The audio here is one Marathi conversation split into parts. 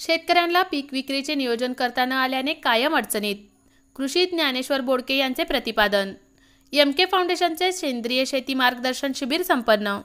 शेतकऱ्यांना पीक विक्रीचे नियोजन करता न आल्याने कायम अडचणीत. कृषी ज्ञानेश्वर बोडके यांचे प्रतिपादन. एमके फाउंडेशनचे सेंद्रिय शेती मार्गदर्शन शिबिर संपन्न.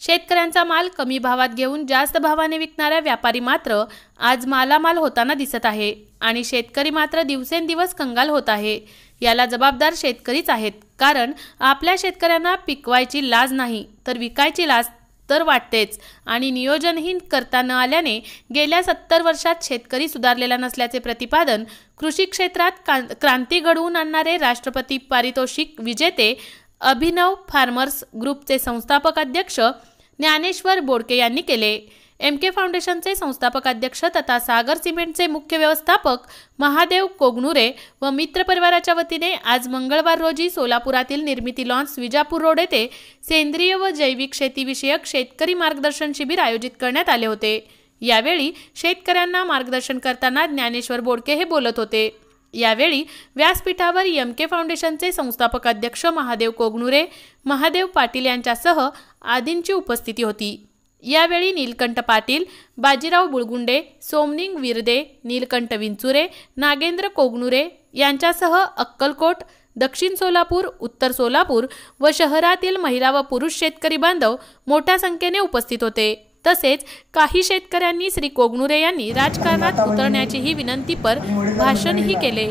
शेतकऱ्यांचा माल कमी भावात घेऊन जास्त भावाने विकणाऱ्या व्यापारी मात्र आज मालामाल होताना दिसत आहे आणि शेतकरी मात्र दिवसेंदिवस कंगाल होत आहे. याला जबाबदार शेतकरीच आहेत. कारण आपल्या शेतकऱ्यांना पिकवायची लाज नाही तर विकायची लाज तर वाटतेच आणि नियोजनहीन करता न आल्याने गेल्या 70 वर्षात शेतकरी सुधारलेला नसल्याचे प्रतिपादन कृषी क्षेत्रात क्रांती घडवून आणणारे राष्ट्रपती पारितोषिक विजेते अभिनव फार्मर्स ग्रुपचे संस्थापक अध्यक्ष ज्ञानेश्वर बोडके यांनी केले. एमके फाउंडेशनचे संस्थापक अध्यक्ष तथा सागर सिमेंटचे मुख्य व्यवस्थापक महादेव कोगनुरे व मित्र परिवाराच्या वतीने आज मंगळवार रोजी सोलापुरातील निर्मिती लॉन्स विजापूर रोड येथे सेंद्रिय व जैविक शेतीविषयक शेतकरी मार्गदर्शन शिबिर आयोजित करण्यात आले होते. यावेळी शेतकऱ्यांना मार्गदर्शन करताना ज्ञानेश्वर बोडके हे बोलत होते. यावेळी व्यासपीठावर एमके फाउंडेशनचे संस्थापक अध्यक्ष महादेव कोगनुरे, महादेव पाटील यांच्यासह आदींची उपस्थिती होती. यावेळी नीलकंठ पाटील, बाजीराव बुळगुंडे, सोमनिंग विरदे, नीलकंठ विंचुरे, नागेंद्र कोगनुरे यांच्यासह अक्कलकोट, दक्षिण सोलापूर, उत्तर सोलापूर व शहरातील महिला व पुरुष शेतकरी बांधव मोठ्या संख्येने उपस्थित होते. तसेच काही शेतकऱ्यांनी श्री कोगनुरे यांनी राजकारणात उतरण्याचीही विनंतीपर भाषणही केले.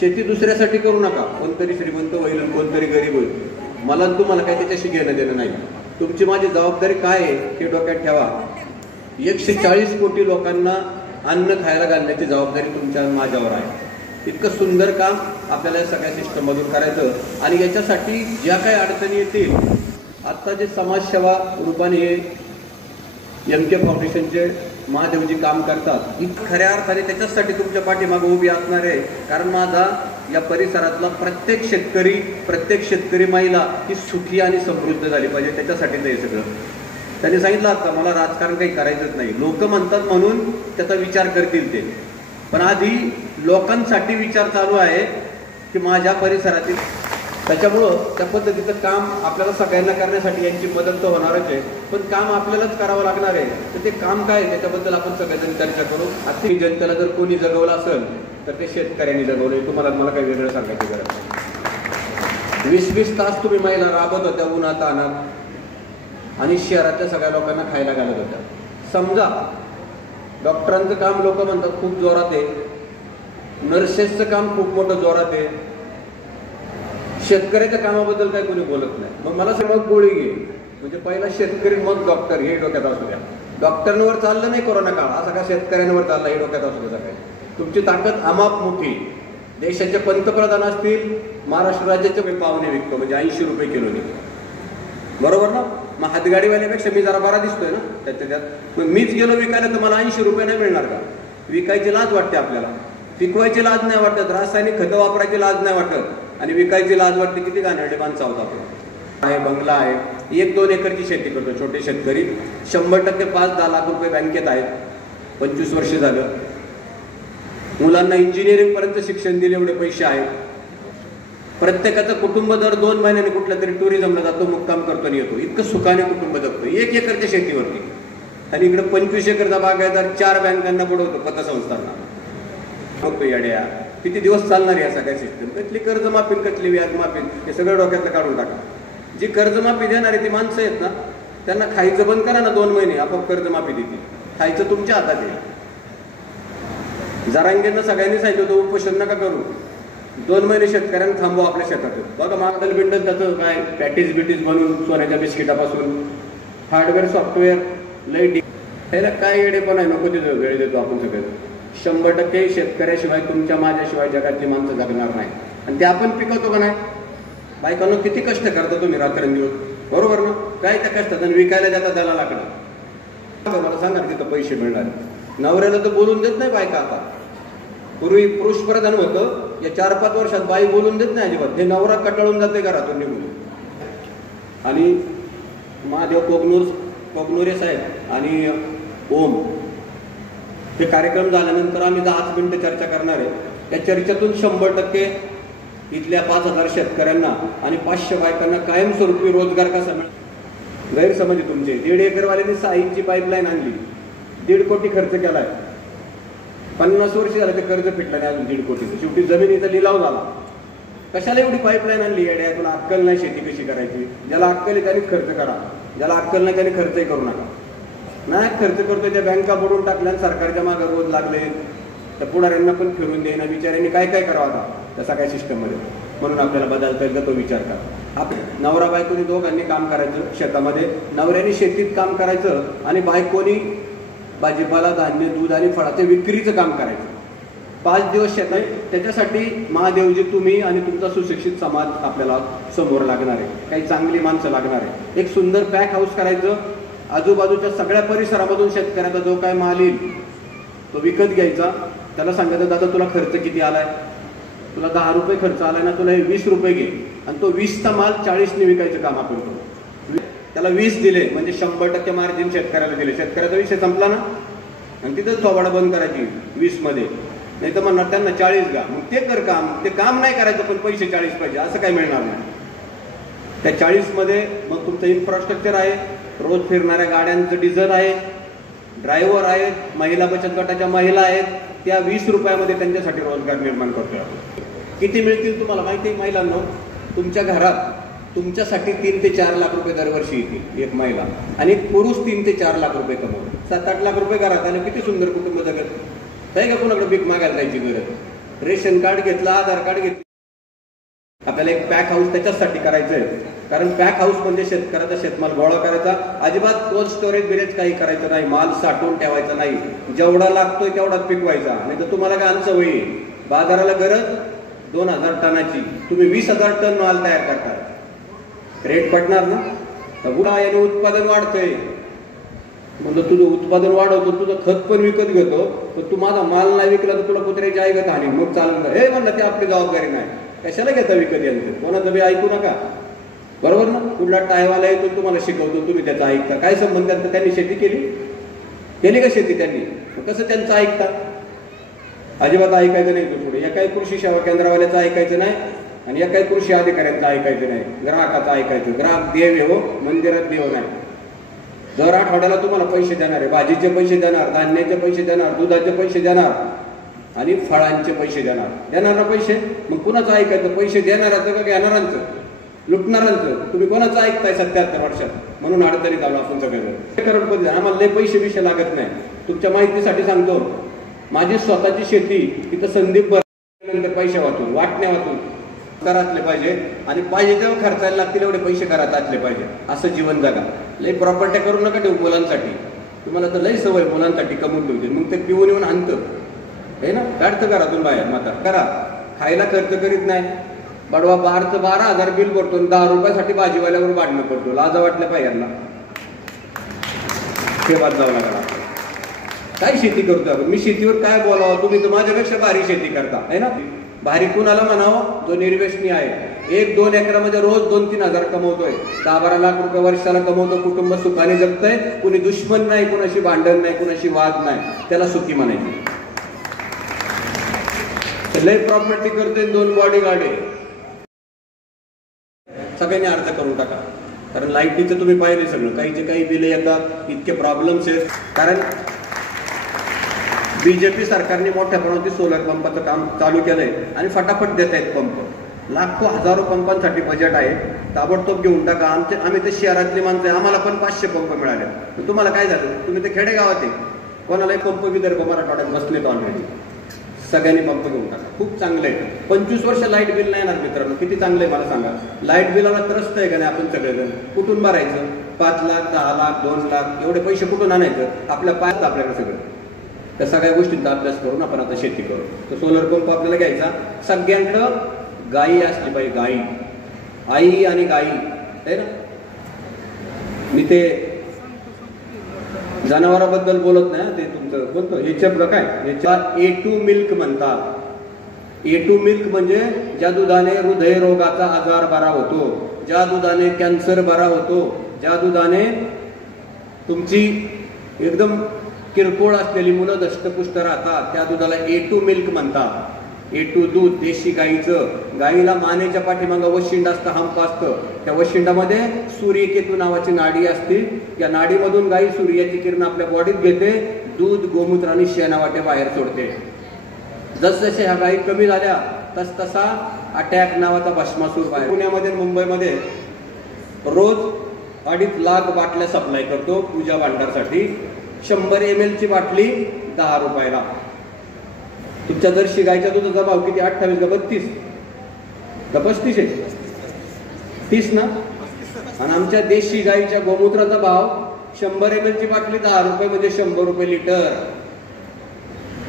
शेती दुसऱ्यासाठी करू नका. कोणतरी श्रीमंत होईल, कोणतरी गरीब होईल, मला तुम्हाला काय त्याच्याशी घेणं देणं नाही. तुमची माझी जबाबदारी काय आहे हे डोक्यात ठेवा. 140 कोटी लोकांना अन्न खायला घालण्याची जबाबदारी तुमच्या माझ्यावर आहे. इतकं सुंदर काम आपल्याला सगळ्या सिस्टममधून करायचं आणि याच्यासाठी ज्या काही अडचणी येतील, आत्ता जे समाजसेवा रूपाने हे एमके फाउंडेशनचे महादेवजी काम करतात, ही खऱ्या अर्थाने त्याच्यासाठी तुमच्या पाठीमागे उभी असणार आहे. कारण माझा या परिसरातला प्रत्येक शेतकरी महिला ही सुखी आणि समृद्ध झाली पाहिजे, त्याच्यासाठीच हे सगळं. त्यांनी सांगितलं आता मला राजकारण काही करायचंच नाही. लोक म्हणतात म्हणून त्याचा विचार करतील ते, पण आधी लोकांसाठी विचार चालू आहे की माझ्या परिसरातील. त्याच्यामुळं त्या पद्धतीचं काम आपल्याला सगळ्यांना करण्यासाठी यांची मदत तर होणारच आहे, पण काम आपल्यालाच करावं लागणार आहे. तर ते काम काय आहे त्याच्याबद्दल आपण सगळेजण चर्चा करू. आर्थिक जनतेला जर कोणी जगवलं असेल तर ते शेतकऱ्यांनी जगवलं. तुम्हाला मला काही वेगळं सांगायची गरज नाही. 20-20 तास तुम्ही महिला राबत होत्या उन्हात आणत आणि शहरातल्या सगळ्या लोकांना खायला घालत होत्या. समजा डॉक्टरांचं काम लोक म्हणतात खूप जोरात आहे, नर्सेसचं काम खूप मोठं जोरात आहे, शेतकऱ्याच्या कामाबद्दल काही कोणी बोलत नाही. मग मला मग गोळी घे म्हणजे पहिला शेतकरी मग डॉक्टर हे डोक्यात असू द्या. डॉक्टरांवर चाललं नाही कोरोना काळ, असा का शेतकऱ्यांवर चालला हे डोक्यात असू द्या. सगळे तुमची ताकद अमाप मोठी. देशाचे पंतप्रधान असतील, महाराष्ट्र राज्याचे पावणे विकतो म्हणजे 80 रुपये किलोने, बरोबर ना. मग हातगाडीवाल्यापेक्षा मी जरा बरा दिसतोय ना त्याच्यात. मग मीच गेलो विकायला तर मला 80 रुपये नाही मिळणार का? विकायची लाज वाटते आपल्याला, पिकवायची लाज नाही वाटत, रासायनिक खतं वापरायची लाज नाही वाटत आणि विकायची लाज वाटते. किती गाण्याचे माणसं आहोत आपण. आहे बंगला आहे, 1-2 एकरची शेती करतो छोटे शेतकरी. 100% 5-10 लाख रुपये बँकेत आहेत. 25 वर्ष झालं. मुलांना इंजिनिअरिंग पर्यंत शिक्षण दिले एवढे पैसे आहेत. प्रत्येकाचं कुटुंब दर 2 महिन्याने कुठल्या तरी टुरिझमला जातो, मुक्काम करतो आणि येतो. इतकं सुखाने कुटुंब जगतो 1 एकरच्या शेतीवरती. आणि इकडे 25 एकरचा बागायतदार 4 बँकांना बुडवतो, पतसंस्थांना बघतो. येड्या किती दिवस चालणार या सगळ्या सिस्टम? कसली कर्जमाफी, कसली व्याज माफी, हे सगळं डोक्यातलं काढून टाका. जी कर्जमाफी देणारे ती माणसं आहेत ना, त्यांना खायचं बंद करा ना 2 महिने, आपोआप कर्जमाफी देतील. खायचं तुमच्या हातात आहे. जरांगेंना सगळ्यांनी सांगितलं होतं उपोषण नका करू, 2 महिने शेतकऱ्यांना थांबवा आपल्या शेतात. बघा मागदल बिंडल त्याचं काय पॅटीज बनवून सोन्याच्या बिस्किटापासून हार्डवेअर सॉफ्टवेअर लई ह्याला काय येडेपण आहे. नको तिथं वेळ देतो आपण सगळे. 100% शेतकऱ्याशिवाय तुमच्या माझ्याशिवाय जगातली माणसं जगणार नाही. आणि ते आपण पिकवतो का नाही? बायकांना किती कष्ट करता तुम्ही रात्रंदिवस, बरोबर ना. काय त्या कष्टात आणि विकायला जाता त्याला लाकडं. मला सांगा तिथं पैसे मिळणार. नवऱ्याला तर बोलून देत नाही बायका आता. पूर्वी पुरुष प्रधान होतं, या 4-5 वर्षात बाई बोलून देत नाही अजिबात. हे नवरा कटाळून जाते घरातून निघून. आणि महादेव कोगनुरे साहेब आणि ओम हे कार्यक्रम झाल्यानंतर आम्ही 10 मिनिटं चर्चा करणार आहे. त्या चर्चेतून 100% इथल्या 5000 शेतकऱ्यांना आणि 500 बायकांना कायमस्वरूपी रोजगार कसा मिळेल गैरसमज आहे तुमचे. 1.5 एकरवाल्यांनी 6 इंची पाईपलाईन आणली, 1.5 कोटी खर्च केलाय. 50 वर्ष झालं ते कर्ज फिटलं नाही अजून 1.5 कोटीचं. शेवटी जमिनीचा लिलाव झाला. कशाला एवढी पाईपलाईन आणली येड्या? तुला अक्कल नाही शेती कशी करायची. ज्याला अक्कल आहे त्यानेच खर्च करा, ज्याला अक्कल नाही त्याने खर्चही करू नका. नाही खर्च करतोय त्या बँका बुडून टाकल्या, सरकारच्या मागे रोज लागले, तर पुढाऱ्यांना पण फिरून देणं, बिचाऱ्यांनी काय काय करावं आता तसा काय सिस्टममध्ये. म्हणून आपल्याला बदलता येईल का तो विचार करा. आपण नवरा बायकोनी दोघांनी काम करायचं शेतामध्ये, नवऱ्याने शेतीत काम करायचं आणि बायकोनी भाजीपाला, धान्य, दूध आणि फळाचं विक्रीचं काम करायचं. 5 दिवस शेत आहे. त्याच्यासाठी महादेवजी तुम्ही आणि तुमचा सुशिक्षित समाज आपल्याला समोर लागणार आहे. काही चांगली माणसं लागणार आहे. एक सुंदर पॅक हाऊस करायचं. आजूबाजूच्या सगळ्या परिसरामधून शेतकऱ्याचा जो काय माल येईल तो विकत घ्यायचा. त्याला सांगायचं दादा तुला खर्च किती आलाय, तुला 10 रुपये खर्च आलाय ना, तुला हे 20 रुपये घे. आणि तो 20चा माल 40ने विकायचं काम आपण करू. त्याला 20 दिले म्हणजे 100% मार्जिन शेतकऱ्याला दिले. शेतकऱ्याचा विषय संपला ना. आणि तिथंच थोबाडा बंद करायची 20 मध्ये. नाही तर म्हणणार त्यांना 40 घ्या. मग ते कर काम. ते काम नाही करायचं पण पैसे 40 पाहिजे, असं काही मिळणार नाही. त्या 40 मध्ये मग तुमचं इन्फ्रास्ट्रक्चर आहे, रोज फिरणाऱ्या गाड्यांचं डिझेल आहे, ड्रायव्हर आहेत, महिला बचत गटाच्या महिला आहेत. त्या 20 रुपयामध्ये त्यांच्यासाठी रोजगार निर्माण करतोय आपण. किती मिळतील तुम्हाला माहिती आहे महिलांना? तुमच्या घरात तुमच्यासाठी 3 ते 4 लाख रुपये दरवर्षी येतील एक महिला, आणि एक पुरुष 3 ते 4 लाख रुपये कमवतो. 7-8 लाख रुपये घरात आले, किती सुंदर कुटुंब जगत. काय का कोणाकडे भीक मागायला जायची गरज. रेशन कार्ड घेतलं, आधार कार्ड घेतलं. आपल्याला एक पॅक हाऊस त्याच्यासाठी करायचं आहे. कारण पॅक हाऊस म्हणजे शेतकऱ्याचा शेतमाल गोळा करायचा, अजिबात कोल्ड स्टोरेज बिरेज काही करायचं नाही, माल साठवून ठेवायचा नाही. जेवढा लागतोय तेवढाच पिकवायचा. नाही तर तुम्हाला काय अंच होईल. बाजाराला गरज 2000 टनाची, तुम्ही 20,000 टन माल तयार करता, रेट पडणार ना. याने उत्पादन वाढतंय म्हणजे तुझं उत्पादन वाढवतो, तुझं खत पण विकत घेतो, पण तू माझा माल नाही विकला तर तुला कुत्र्याची आई गत हानी. मग चालू हे म्हणलं ते आपली जबाबदारी नाही. कशाला घेता विकत यांचं? कोणाचं बी ऐकू नका, बरोबर ना. कुठला टायवाला येतो तुम्हाला शिकवतो, तुम्ही त्याचा ऐकता. काय संबंध त्यांचा? त्यांनी शेती केली का शेती त्यांनी? कसं त्यांचं ऐकता? अजिबात ऐकायचं नाही. तो पुढे एकाही कृषी सेवा केंद्रावाल्याचं ऐकायचं नाही आणि एकाही कृषी अधिकाऱ्यांचं ऐकायचं नाही. ग्राहकाचं ऐकायचं. ग्राहक देव आहे हो, मंदिरात देव नाही. दर आठवड्याला तुम्हाला पैसे देणार आहे, भाजीचे पैसे देणार, धान्याचे पैसे देणार, दुधाचे पैसे देणार आणि फळांचे पैसे देणार ना पैसे. मग कुणाचं ऐकायचं? पैसे देणाराचं का घेणारांचं, लुटणारांचं? तुम्ही कोणाचं ऐकताय 77 वर्षात? म्हणून अडचणीत आलो आपण सगळ्यांना. करोडपती आम्हाला लय पैसे लागत नाही. तुमच्या माहितीसाठी सांगतो, माझी स्वतःची शेती इथं संदीप नंतर पैसे वाटण्या वाचून घरातले पाहिजे आणि पाहिजे तेव्हा खर्चायला लागतील एवढे पैसे घरात असले पाहिजे. असं जीवन जगा. लय प्रॉपर्ट्या करू नका ठेवू मुलांसाठी. तुम्हाला तर लय सवय मुलांसाठी कमवून ठेवते, मग ते पिऊन येऊन आणतं हे ना, काढतं घरातून बाहेर. माता करा, खायला खर्च करीत नाही. बडवा बाहेरचं 12,000 बिल भरतो, 10 रुपयासाठी भाजीवाल्यावर भांडणं करतो. लाजा वाटल्या पाहिजे यांना. शेतात जावं लागला. काय शेती करतो आपण? मी शेतीवर काय बोलावं? तुम्ही तर माझ्यापेक्षा भारी शेती करता है ना. भारी कुणाला म्हणावं? जो निर्व्यसनी आहे. 1-2 एकरामध्ये रोज 2-3 हजार कमवतोय, 10-12 लाख रुपये वर्षाला कमवतो, कुटुंब सुखाने जगतंय. कुणी दुश्मन नाही, कुणाशी भांडण नाही, कुणाशी वाद नाही, त्याला सुखी म्हणायची. लय प्रॉपर्टी करतोय, 2 बॉडीगार्ड आहे. सगळ्यांनी अर्ज करून टाका. कारण लाईटीचं तुम्ही पाहिले सगळं, काहीचे काही बिल येतात, इतके प्रॉब्लेम्स आहेत. कारण बीजेपी सरकारने मोठ्या प्रमाणात सोलर पंपाचं काम चालू केलंय आणि फटाफट देत आहेत पंप. लाखो हजारो पंपांसाठी बजेट आहे. ताबडतोब घेऊन टाका. आम्ही ते शहरातली माणसं आहे, आम्हाला पण 500 पंप मिळाले. तुम्हाला काय झालं? तुम्ही ते खेडेगावात आहे, कोणालाही पंप विदर्भ मराठवाड्यात बसलेत ऑलरेडी. सगळ्यांनी पंप घेऊन टाका. खूप चांगलं आहे. 25 वर्ष लाईट बिल नाही येणार मित्रांनो. किती चांगलं आहे मला सांगा. लाईट बिलाला त्रस्त आहे का नाही आपण सगळेजण? कुठून भरायचं? 5 लाख, 10 लाख, 2 लाख एवढे पैसे कुठून आणायचं? आपल्या पायात आपल्याकडे सगळं. त्या सगळ्या गोष्टींचा अभ्यास करून आपण आता शेती करू. तर सोलर पंप आपल्याला घ्यायचा. सगळ्यांकडं गायी असली पाहिजे. गायी, आई आणि गायी आहे ना. मी ते जनावराबद्दल बोलत नाही, ते तुमचं बोलतो. हे शब्द काय? याच्या A2 मिल्क म्हणतात. A2 मिल्क म्हणजे ज्या दुधाने हृदयरोगाचा आजार बरा होतो, ज्या दुधाने कॅन्सर बरा होतो, ज्या दुधाने तुमची एकदम किरकोळ असलेली मुलं दष्टपुष्ट राहतात, त्या दुधाला A2 मिल्क म्हणतात. A2 दूध देशी गाईचं, गाईला मानेच्या पाठीमागं वशिंड असतं, हंप असतं. त्या वशिंडामध्ये सूर्यकेतू नावाची नाडी असते. या नाडीमधून गाई सूर्याची किरण आपल्या बॉडीत घेते, दूध गोमूत्र आणि शेणावाटे बाहेर सोडते. जसजसे ह्या गायी कमी झाल्या तसा अटॅक नावाचा भस्मासूर बाहेर. पुण्यामध्ये मुंबईमध्ये रोज 2.5 लाख बाटल्या सप्लाय करतो पूजा भांडारसाठी. 100 ml ची बाटली 10 रुपयाला. तुमच्या जर्सी गायच्या दुधाचा भाव किती? 28 का 32 का 35 आहे? 30 ना. आणि आमच्या देशी गायीच्या गोमूत्राचा भाव 100 ml ची बाटली 10 रुपये म्हणजे 100 रुपये लिटर.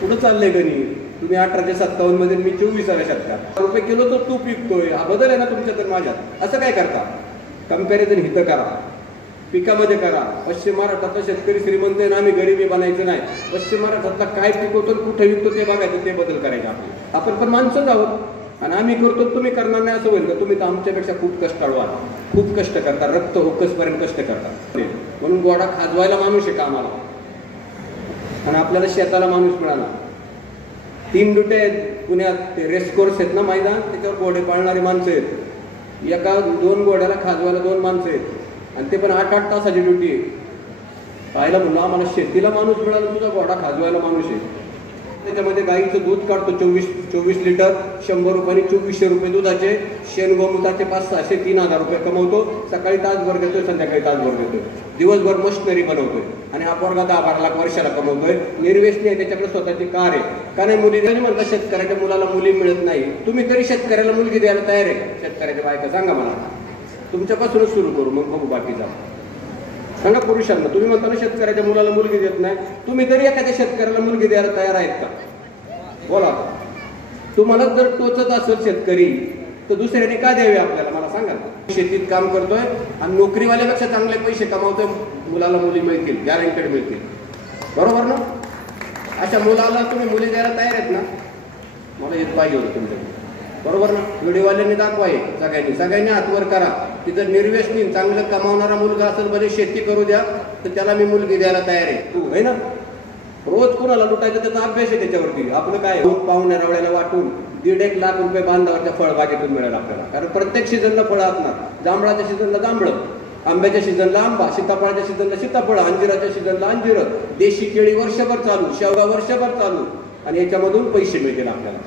कुठं चाललंय गणित? तुम्ही 1857 मध्ये, मी 24व्या शतकात. रुपये किलो तो तूप विकतोय. हा बदल आहे ना तुमच्या तर माझ्यात. असं काय करता? कंपॅरिझन हिथं करा, पिकामध्ये करा. पश्चिम महाराष्ट्रातला शेतकरी श्रीमंत आहे ना, आम्ही गरिबी बनायचं नाही. पश्चिम महाराष्ट्रातला काय पिकवतो कुठे विकतो ते बघायचं, ते बदल करायचं. आपण पण माणसंच आहोत आणि आम्ही करतो, तुम्ही करणार नाही असं होईल का? तुम्ही तर आमच्यापेक्षा खूप कष्टाळू आहात, खूप कष्ट करता, रक्त ओकसपर्यंत कष्ट करता. म्हणून गोडा खाजवायला माणूस आहे कामाला, आणि आपल्याला शेताला माणूस मिळाला. 3 डुटे आहेत पुण्यात, ते रेसकोर्स आहेत ना मैदान, त्याच्यावर घोडे पाळणारी माणसं आहेत. एका 2 घोड्याला खाजवायला 2 माणसं आहेत, आणि ते पण 8-8 तासाची ड्युटी आहे. पाहायला म्हणून आम्हाला शेतीला माणूस मिळाला, तुझा घोडा खाजवायला माणूस आहे. त्याच्यामध्ये गाईचं दूध काढतो 24 लिटर, 100 रुपयाने 2400 रुपये दुधाचे. शेण गोमूत्राचे 500-600, 3000 रुपये कमवतो. सकाळी तासभर देतोय, संध्याकाळी तासभर देतोय. दिवसभर मशिनरी बनवतोय. आणि हा पोरगा 10-12 लाख वर्षाला कमवतोय. निर्व्यसनी आहे, त्याच्याकडे स्वतःची कार आहे. का नाही मुली म्हणता शेतकऱ्याच्या मुलाला मुली मिळत नाही. तुम्ही तरी शेतकऱ्याला मुलगी द्यायला तयार आहे? शेतकऱ्याच्या बायका सांगा मला. तुमच्यापासूनच सुरू करू, मग बघू बाकीचा. सांगा पुरुषांना. तुम्ही म्हणता ना शेतकऱ्याच्या मुलाला मुलगी देत नाही, तुम्ही तरी एखाद्या शेतकऱ्याला मुलगी द्यायला तयार आहेत का? बोला. तुम्हाला जर टोचत असेल शेतकरी, तर दुसऱ्याने का द्यावे आपल्याला? मला सांगा. शेतीत काम करतोय आणि नोकरीवाल्यापेक्षा चांगले पैसे कमावतोय, मुलाला मुली मिळतील, गॅरंटेड मिळतील. बरोबर ना? अशा मुलाला तुम्ही मुली द्यायला तयार आहेत ना? मला येत पाहिजे होतं तुमच्याकडे. बरोबर ना? व्हिडिओवाल्यांनी दाखवा, सगळ्यांनी हातवर करा की जर निर्व्यसनी चांगलं कमावणारा मुलगा असेल, भले शेती करू द्या, तर त्याला मी मुलगी द्यायला तयार आहे. तू आहे ना? रोज कुणाला लुटायचं, त्याचा अभ्यास आहे त्याच्यावरती. आपलं काय, पाहुण्या रावळ्याला वाटून 1.5 लाख रुपये बांधावरच्या फळबागेतून मिळेल आपल्याला. कारण प्रत्येक सीझनला फळं असणार. जांभळाच्या सीझनला जांभळं, आंब्याच्या सीझनला आंबा, सीताफळाच्या सीझनला सीताफळ, अंजिराच्या सीझनला अंजिर, देशी केळी वर्षभर चालू, शेवगा वर्षभर चालू, आणि याच्यामधून पैसे मिळतील आपल्याला.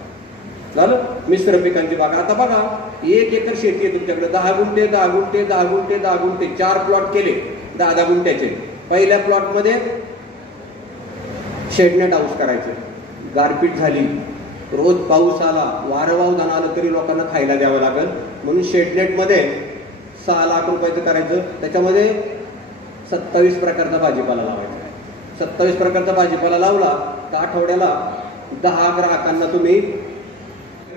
झालं मिश्र पिकांची बाग. आता बघा, 1 एकर शेती आहे तुमच्याकडे, 10 गुंठे 10 गुंठे 10 गुंठे 10 गुंठे, 4 प्लॉट केले 10-10 गुंठ्याचे. पहिल्या प्लॉटमध्ये शेडनेट हाऊस करायचं. गारपीट झाली, रोज पाऊस आला, वारं वावदान आलं तरी लोकांना खायला द्यावं लागेल, म्हणून शेडनेटमध्ये 6 लाख रुपयाचं करायचं. त्याच्यामध्ये 27 प्रकारचा भाजीपाला लावायचा. 27 प्रकारचा भाजीपाला लावला तर आठवड्याला 10 ग्राहकांना तुम्ही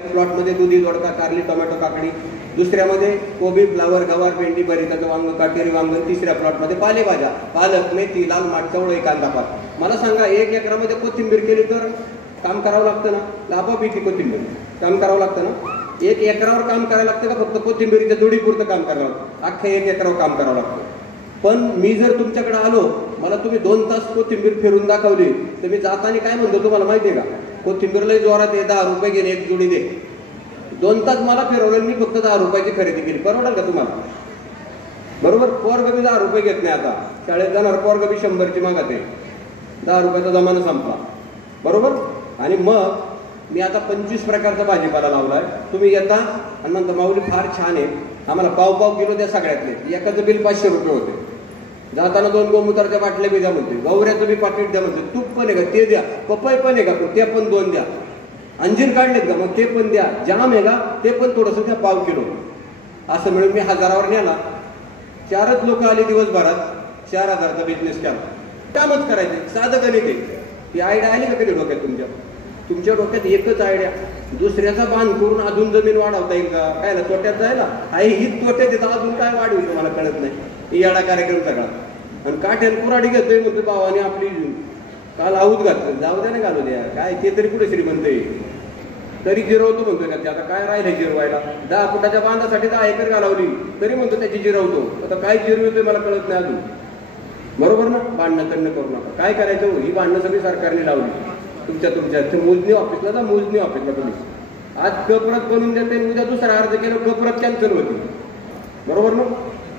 प्लॉटमध्ये दुधी, दोडका, कारली, टोमॅटो, काकडी. दुसऱ्यामध्ये कोबी, फ्लावर, गवार, भेंडी, बरीताचं वांग, काटेरी वांग. तिसऱ्या प्लॉटमध्ये पालेभाज्या, पालक, मेथी, लाल माठ, चवळी, कांदा पात. मला सांगा, 1 एकरामध्ये कोथिंबीर केली तर काम करावं लागतं ना? लाभा येते कोथिंबीर, काम करावं लागतं ना? 1 एकरावर काम करायला लागतं का फक्त कोथिंबीरीच्या जोडीपुरतं काम करावं लागतं? अख्ख्या 1 एकरावर काम करावं लागतं. पण मी जर तुमच्याकडे आलो, मला तुम्ही 2 तास कोथिंबीर फिरून दाखवली, तर मी जाताना काय म्हणतो तुम्हाला माहिती आहे का? कोथिंबीरला जोरात आहे, 10 रुपये गेले, 1 जोडी दे. 2 तास मला फिरवलं, मी फक्त 10 रुपयाची खरेदी केली. परवडेल का तुम्हाला? बरोबर. पोरगबी 10 रुपये घेत नाही. आता शाळेत जाणार पोरगबी 100ची मागत आहे. 10 रुपयाचा जमाना संपला. बरोबर. आणि मग मी आता 25 प्रकारचा भाजीपाला लावलाय. तुम्ही येता आणि म्हणता माऊली फार छान आहे, आम्हाला पाव किलो द्या सगळ्यातले. एकाचं बिल 500 रुपये होते. जाताना 2 गोमूत्राच्या बाटल्या बी द्या म्हणते, गौऱ्याचं बी पाकिट द्या म्हणते, तूप पण आहे का ते द्या, पपई पण आहे का ते पण 2 द्या, अंजीर काढलेत का मग ते पण द्या, जाम आहे का ते पण थोडंसं द्या, पाव किलो. असं मिळून मी 1000वर नेला. 4च लोक आली दिवसभरात, 4000चा बिझनेस केला. कामच करायचे, साधं गणित आहे. ती आयडिया आली का कधी डोक्यात तुमच्या डोक्यात? एकच आयडिया, दुसऱ्याचा बांध करून अजून जमीन वाढवता येईल का? काय ना तोट्यात जायला आहे, हीच तोट्यात येतं, अजून काय वाढवतो मला कळत नाही. याडा कार्यक्रम सगळा. आणि काठ्यान कुराडी घेतोय म्हणतो भावाने आपली, काल आऊत घातलं, जाऊ द्या ना घालू द्या, काय ते तरी कुठे श्रीमंत आहे, तरी जिरवतो म्हणतोय का? आता काय राहिलंय जिरवायला? 10 फुटाच्या बांधासाठी 10 एकर घालवली तरी म्हणतो त्याची जिरवतो. आता काय जिरवतोय मला कळत नाही अजून. बरोबर ना? भांडणं करू नका. काय करायचं? ही भांडणं सगळी सरकारने लावली. तुमच्या मोजणी ऑफिसला जा, मोजणी ऑफिसला तुम्ही आज गप्रत बनवून देते, उद्या दुसरा अर्ज केलं गप्रत कॅन्सल होती, बरोबर ना?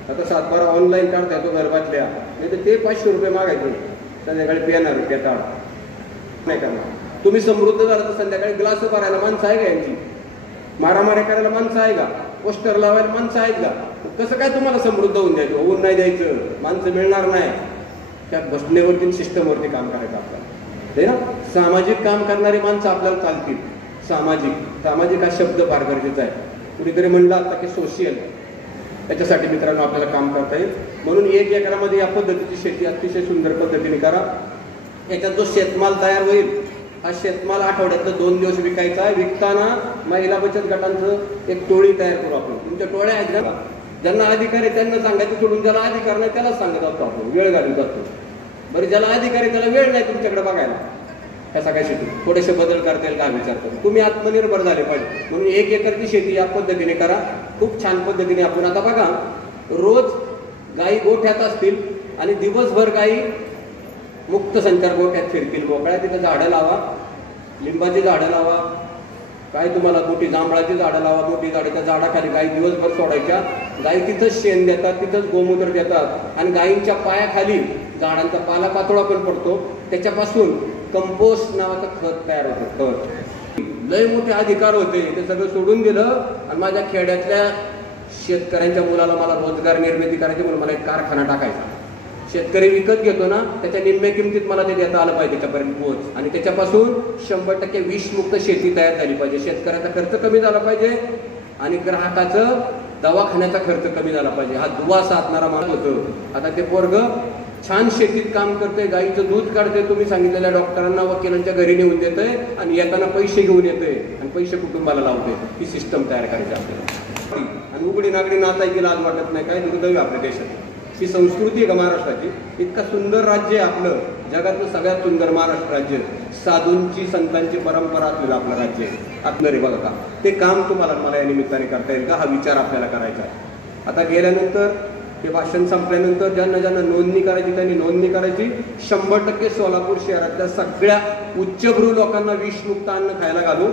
आता 7-12 ऑनलाईन काढता येतो घर बसल्या, नाही तर ते 500 रुपये मागायचे, संध्याकाळी पिणार पेटाळ नाही करणार. तुम्ही समृद्ध झाला तर संध्याकाळी ग्लास भरायला माणसं आहे का यांची? मारामाऱ्या करायला माणसं आहे का? पोस्टर लावायला माणसं आहेत का? कसं काय तुम्हाला समृद्ध होऊन द्यायचं? होऊन नाही द्यायचं, माणसं मिळणार नाही. त्या बसण्यावरती सिस्टमवरती काम करायचं आपल्याला, ते ना. सामाजिक काम करणारी माणसं आपल्याला चालतील. सामाजिक हा शब्द फार गरजेचा आहे. कुणीतरी म्हणलं आता की सोशियल, त्याच्यासाठी मित्रांनो आपल्याला काम करता येईल. म्हणून 1 एकरामध्ये या पद्धतीची शेती अतिशय सुंदर पद्धतीने करा. याच्यात जो शेतमाल तयार होईल, हा शेतमाल आठवड्यातलं 2 दिवस विकायचा आहे. विकताना महिला बचत गटांचं एक टोळी तयार करू आपण. तुमच्या टोळ्या आहेत ना, ज्यांना अधिकार आहे त्यांना सांगायचं सोडून ज्याला अधिकार नाही त्यालाच सांगत असतो आपण, वेळ घालून जातो. बरं, ज्याला अधिकार आहे त्याला वेळ नाही तुमच्याकडे बघायला, कसा काय शेती थोडेसे बदल करता येईल का विचार करू. तुम्ही आत्मनिर्भर झाले पाहिजे. म्हणून 1 एकरची शेती या पद्धतीने करा, खूप छान पद्धतीने. आपण आता बघा, रोज गायी गोठ्यात असतील आणि दिवसभर गायी मुक्त संचार गोठ्यात फिरतील. मोकळ्या तिथं झाडं लावा, लिंबाची झाडं लावा, काय तुम्हाला मोठी जांभळाची झाडं लावा, मोठी झाडाच्या झाडाखाली गायी दिवसभर सोडायच्या. गायी तिथंच शेण देतात, तिथंच गोमूत्र देतात आणि गायींच्या पायाखाली झाडांचा पाला पातोळा पण पडतो, त्याच्यापासून कंपोस्ट नावाचं खत तयार होतं. खत लय मोठे अधिकार होते, ते सगळं सोडून दिलं आणि माझ्या खेड्यातल्या शेतकऱ्यांच्या मुलाला मला रोजगार निर्मिती करायची म्हणून मला एक कारखाना टाकायचा. शेतकरी विकत घेतो ना, त्याच्या निम्म्या किमतीत मला ते देता आलं पाहिजे त्याच्यापर्यंत पोहोच. आणि त्याच्यापासून 100% विषमुक्त शेती तयार झाली पाहिजे. शेतकऱ्याचा खर्च कमी झाला पाहिजे आणि ग्राहकाचं दवाखान्याचा खर्च कमी झाला पाहिजे. हा दुवा साधणारा माणूस होतो. आता ते पोरग छान शेतीत काम करते, गाईचं दूध काढते, तुम्ही सांगितलेल्या डॉक्टरांना वकिलांच्या घरी नेऊन देतंय आणि येताना पैसे घेऊन येतंय आणि पैसे कुटुंबाला लावते. ही सिस्टम तयार करायची आपल्याला. आणि उघडी नागडी नाचायची लाज वाटत नाही, काय दुर्दैव आपल्या देशात. ही संस्कृती आहे का महाराष्ट्राची? इतका सुंदर राज्य आहे आपलं, जगातलं सगळ्यात सुंदर महाराष्ट्र राज्य. साधूंची संतांची परंपरा असलेलं आपलं राज्य आहे. आत्मरे बघा का, ते काम तुम्हाला मला या निमित्ताने करता येईल का, हा विचार आपल्याला करायचा आहे. आता गेल्यानंतर हे भाषण संपल्यानंतर ज्यांना ज्यांना नोंदणी करायची त्यांनी नोंदणी करायची. 100% सोलापूर शहरातल्या सगळ्या उच्चभ्रू लोकांना विषमुक्त अन्न खायला घालू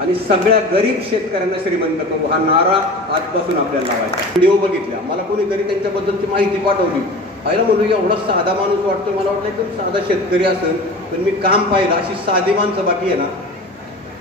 आणि सगळ्या गरीब शेतकऱ्यांना श्रीमंत करू, हा नारा आजपासून आपल्याला लावायचा. व्हिडिओ बघितल्या, मला कोणीतरी त्यांच्याबद्दलची माहिती पाठवली. आयला म्हणून एवढा साधा माणूस वाटतो, मला वाटलं एकदम साधा शेतकरी असेल, पण मी काम पाहिलं अशी साधी माणसं बाकी आहे ना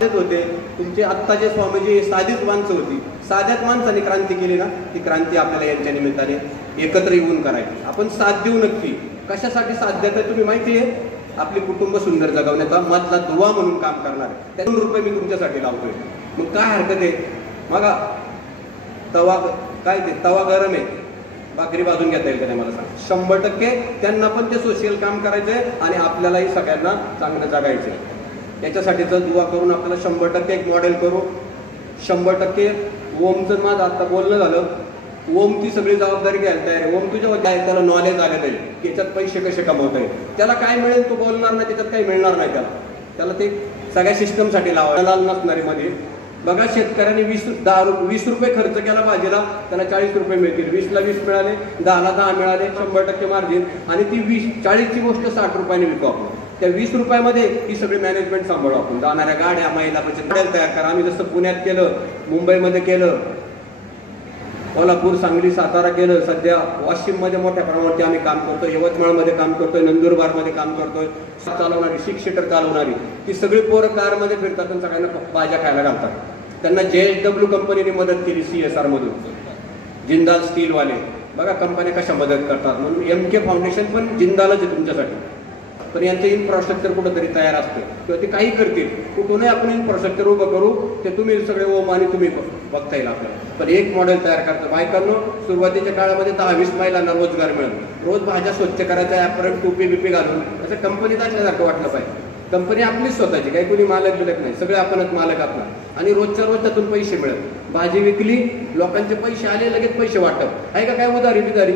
होते. तुमचे आत्ताचे स्वामीजी साधीच माणसं होती. साध्यात माणसाने क्रांती केली ना, ती क्रांती आपल्याला यांच्या निमित्ताने एकत्र येऊन करायची. आपण साथ देऊ नक्की. कशासाठी साथ देताय तुम्ही माहिती आहे? आपले कुटुंब सुंदर जगवण्याचा मधला दुवा म्हणून काम करणार आहे. त्यातून रुपये मी तुमच्यासाठी लावतोय, मग काय हरकत आहे? मग तवा काय ते तवा गरम आहे, भाकरी बाजून घेता येईल का नाही मला सांग. 100% त्यांना पण ते सोशल काम करायचंय आणि आपल्यालाही सगळ्यांना चांगलं जगायचंय. याच्यासाठीचं दुवा करून आपल्याला 100% एक मॉडेल करू. 100% ओमचं माझं आता बोलणं झालं, ओम ती सगळी जबाबदारी घ्यायला तयार आहे. ओम तुझ्या त्याला नॉलेज आलेलं आहे की याच्यात पैसे कसे कमवता येईल. त्याला काय मिळेल तो बोलणार नाही, त्याच्यात काही मिळणार नाही त्याला ते सगळ्या सिस्टमसाठी लावायला नसणारी मध्ये. बघा, शेतकऱ्यांनी 20 रुपये खर्च केला भाजीला, त्याला 40 रुपये मिळतील. 20ला 20 मिळाले, 10ला 10 मिळाले, 100% मार्जिन. आणि ती 40ची गोष्ट 60 रुपयाने विकू आपण. त्या 20 रुपयामध्ये ही सगळी मॅनेजमेंट सांभाळू आपण. जाणाऱ्या गाड्या, महिला बचत गट तयार करा. आम्ही जसं पुण्यात केलं, मुंबईमध्ये केलं, कोल्हापूर, सांगली, सातारा केलं. सध्या वाशिममध्ये मोठ्या प्रमाणावरती आम्ही काम करतोय, यवतमाळमध्ये काम करतोय, नंदुरबारमध्ये काम करतोय. चालवणारी 6 सीटर चालवणारी ती सगळी पोरं कारमध्ये फिरतात आणि सगळ्यांना भाज्या खायला घालतात. त्यांना JSW कंपनीने मदत केली CSR मधून. जिंदाल स्टीलवाले बघा कंपन्या कशा मदत करतात. म्हणून MK फाउंडेशन पण जिंदालच आहे तुमच्यासाठी. पण यांचं इन्फ्रास्ट्रक्चर कुठंतरी तयार असतं किंवा ते काही करतील. कुठूनही आपण इन्फ्रास्ट्रक्चर उभं करू, ते तुम्ही सगळे ओम आणि तुम्ही बघता येईल आपल्याला. पण एक मॉडेल तयार करतं. बायकांनो, सुरुवातीच्या काळामध्ये 10-20 महिलांना रोजगार मिळेल. रोज भाज्या स्वच्छ करायचा, ॲपरंट टोपी बिपी घालून असं कंपनीत असल्यासारखं वाटलं पाहिजे. कंपनी आपलीच स्वतःची, काही कोणी मालक बिलक नाही, सगळे आपणच मालक आपला. आणि रोजच्या रोज त्यातून पैसे मिळेल. भाजी विकली, लोकांचे पैसे आले, लगेच पैसे वाटप आहे का काय उधारी बिधारी.